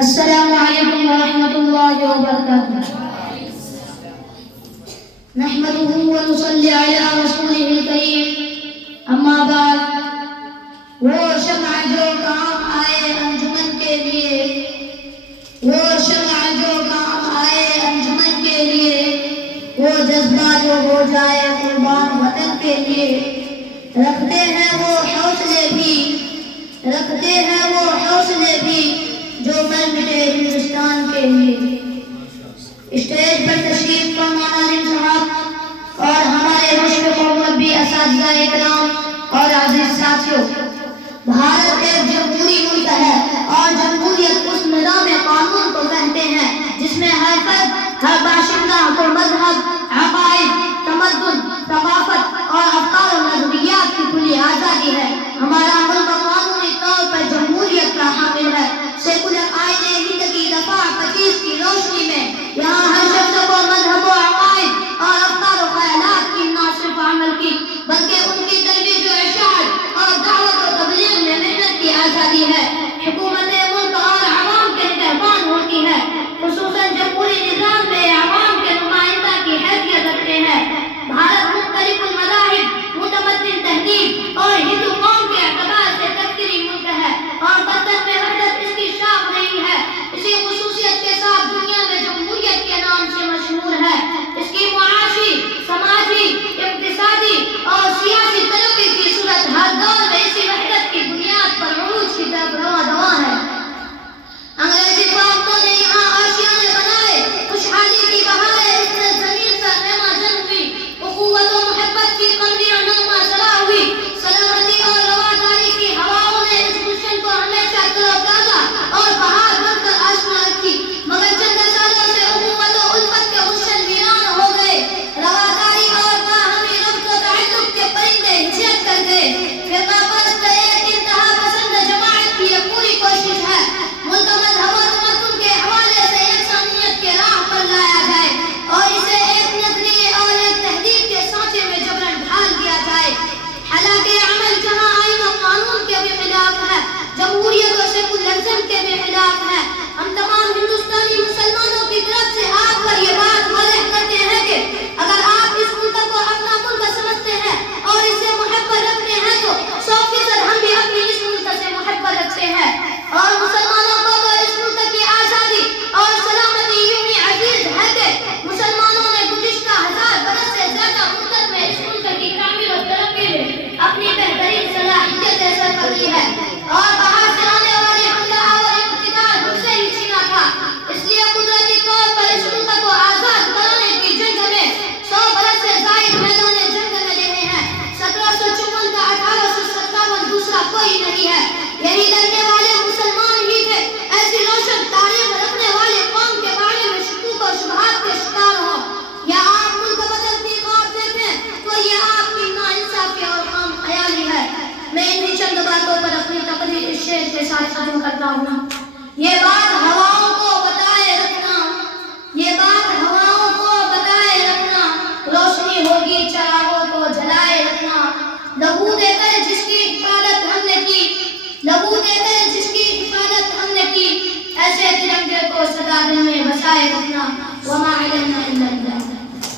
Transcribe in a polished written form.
السلام علیکم ورحمۃ اللہ وبرکاتہ۔ نحمده ونصلی علی رسولہ الکریم، اما بعد۔ وہ شمع جو کام آئے انجمن کے لیے، وہ شمع جو کام آئے انجمن کے لیے، وہ جذبہ جو ہو جائے قربان وطن کے لیے، رکھتے ہیں وہ حوصلے بھی، رکھتے ہیں وہ حوصلے بھی جو مر مٹے ہندوستان کے لیے۔ اسٹیج پر تشریف فرما عالم صاحب اور ہمارے مشرق و مربی اساتذہ اکرام اور عزیز ساتھیوں، بھارت ایک جمہوری ملک ہے اور جمہوریت اس نظام قانون کو کہتے ہیں جس میں ہر فرد، ہر باشندہ کو مذہب، عقائد، تمدن، ثقافت اور افکار و نظریات کی کھلی آزادی ہے۔ ہمارا ملک قانونی طور پر جمہوریت کا حامل ہے۔ سیکولر آئین ہند کی دفعہ 25 کی روشنی میں یہاں ہر شخص کو مذہب و عقائد اور افکار و خیالات کی نہ صرف عمل کی بلکہ ان کی ترویج و اشاعت اور دعوت و تبلیغ میں محنت کی آزادی ہے۔ حکومت ملک اور عوام کے نگہبان ہوتی ہے، خصوصاً جمہوری نظام میں عوام کے نمائندہ کی حیثیت رکھتے ہیں۔ بھارت مختلف المذاہب، متمدن تہذیب اور ہندو قوم کے اعتبار سے تفکری ملک ہے اور بدن میں وحدت اس کی شاخ نہیں ہے۔ اسی خصوصیت کے ساتھ دنیا میں جمہوریت کے نام سے مشہور ہے۔ اس کی معاشی، سماجی، اقتصادی اور سیاسی ترقی کی صورت ہر دور میں اسی وحدت کی بنیاد پر عروج کی طرف رواں دواں ہے۔ انگریزی طاقتوں نے یہاں آشیانے بنائے، خوشحالی کی بہاریں اس نے زمین پر رواں جن ہوئی، اخوت و محبت کی قمری و نغمہ سرا ہوئی، سلامتی اور رواداری کی ہواؤں نے اس گلشن کو ہمیشہ تر و تازہ اور بہار بن کر آشنا رکھی۔ مگر چند سالوں سے اخوت و الفت کے گلشن ویران ہو گئے، رواداری اور باہمی ربط و تعلق کے پرندے ہجرت کر گئے۔ فرقہ پرست ایک انتہا پسند جماعت کی یہ پوری کوشش ہے ملک مذہب و تمدن کے حوالے سے یکسانیت کے راہ پر لایا جائے اور اسے ایک نظریے اور ایک تہذیب کے سانچے میں جبرن ڈھال دیا جائے۔ حالانکہ عمل جہاں آئین و قانون کے بھی خلاف ہے، جمہوریت و سیکولرزم کے بھی خلاف ہے، ہم تمام ہندوستانی مسلمانوں کی طرف سے آپ پر یہ بات واضح کرتے ہیں کہ اگر آپ اس ملک کو اپنا ملک سمجھتے ہیں اور اس سے محبت رکھتے ہیں تو 100% ہم بھی اپنی اس ملک سے محبت رکھتے ہیں اور مسلمانوں کو تو اس ملک کی آزادی اور سلامتی یوں ہی عزیز ہے کہ مسلمانوں نے گزشتہ 1000 برس سے زیادہ مدت میں اس ملک کی تعمیر و ترقی میں اپنی بہترین صلاحیتیں سرکر لی ہے اور باہر سے آنے والی حملہ اور اقتدار ہم سے ہی چھینا تھا۔ اس لیے قدرتی طور پر اس ملک کو آزاد کرانے کی جنگ میں 100 برس سے زائد میدان جنگ میں رہے ہیں۔ 1754 کا 1857 دوسرا کوئی نہیں ہے۔ یہی لڑنے والے مسلمان ہی تھے ایسی روشن تاریخ رکھنے والے قوم کے بارے میں شکوک و شبہات کے شکار ہوں یا آپ ملک بدلتی خواب دیکھیں تو یہ آپ کی ناانصافی اور خام خیالی ہے۔ میں انہی چند باتوں پر اپنی تقریر اس شعر کے ساتھ ختم کرتا ہوں۔ یہ بات ہواؤں کو بتائے رکھنا، یہ بات ہواؤں کو بتائے رکھنا، روشنی ہوگی چراغوں کو جلائے رکھنا۔ لہو دے کر جس کی حفاظت ہم نے کی، لہو دے کر جس کی حفاظت ہم نے کی، ایسے ترنگے کو سدا دل میں بسائے رکھنا۔ وما علینا